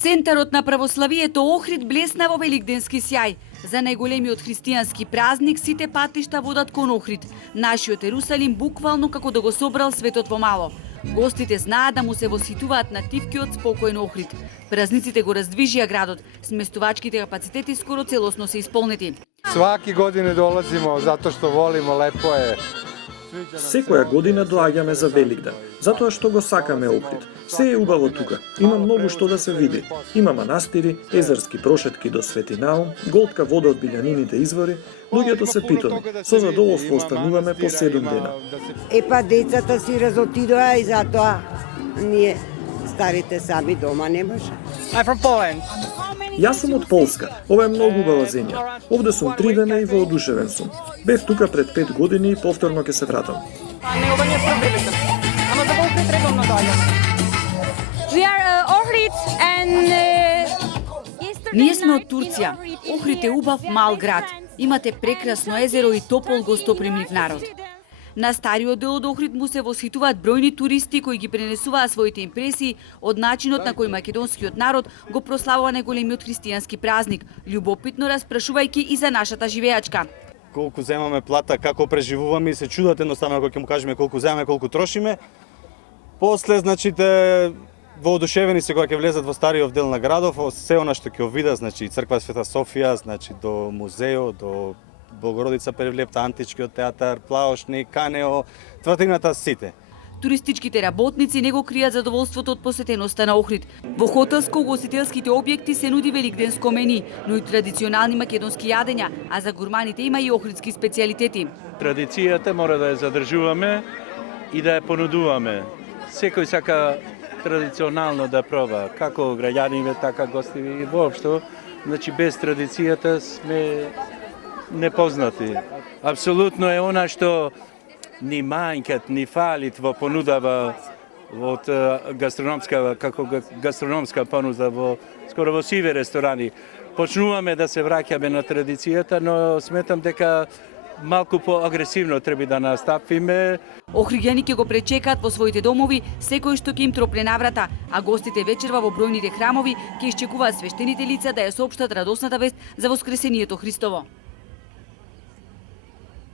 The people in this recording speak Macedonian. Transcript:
Центарот на православието Охрид блесна во великденски сјај. За најголемиот христијански празник сите патишта водат кон Охрид. Нашиот Ерусалим буквално како да го собрал светот во мало. Гостите знаат да му се восхитуваат на тивкиот спокоен Охрид. Празниците го раздвижија градот, сместувачките капацитети скоро целосно се исполнети. Сваки години долазимо затоа што волимо, лепо е. Секоја година доаѓаме за Великден, затоа што го сакаме Охрид. Се е убаво тука, има многу што да се види. Има манастири, езерски прошетки до Свети Наум, голтка вода од билјанините извори, луѓето се питоми. Со задоволство остануваме по 7 дена. Епа децата си разотидоа и затоа ние старите сами дома не може. I'm from Poland. Јас сум од Полска. Ова е многу убава земја. Овде сум 3 дена и воодушевен сум. Бев тука пред 5 години и повторно ќе се вратам. Ние сме од Турција. Охрид е убав мал град. Имате прекрасно езеро и топол гостопримлив народ. На стариот дел од Охрид му се восхитуваат бројни туристи кои ги пренесуваат своите импресии од начинот на кој македонскиот народ го прославува најголемиот христијански празник, љубопитно распрашувајќи и за нашата живеачка. Колку земаме плата, како преживуваме и се чудат едноставно кога ќе му кажеме колку земаме, колку трошиме. После, значите, воодушевени се кога ќе влезат во стариот дел на градов, се она што ќе видат, значи црква Света Софија, значи до музеот, до Богородица Перевлепта, античкиот театар, Плаошник, Канео, твртината сите. Туристичките работници не го кријат задоволството од посетеноста на Охрид. Во хотелско-угостителските објекти се нуди великденско мени, но и традиционални македонски јадења, а за гурманите има и охридски специјалитети. Традицијата мора да ја задржуваме и да ја понудуваме. Секој сака традиционално да проба, како граѓаните, така гости и воопшто. Значи без традицијата сме непознати. Апсолутно е она што ни мањкат, ни фалит во понудава од гастрономска, како гастрономска понуда во скоро во сиве ресторани. Почнуваме да се враќаме на традицијата, но сметам дека малку поагресивно треба да настапиме. Охриѓани ќе го пречекаат во своите домови секој што ќе им тропне на врата, а гостите вечерва во бројните храмови ќе исчекуваат свештените лица да ја соопштат радосната вест за воскресението Христово.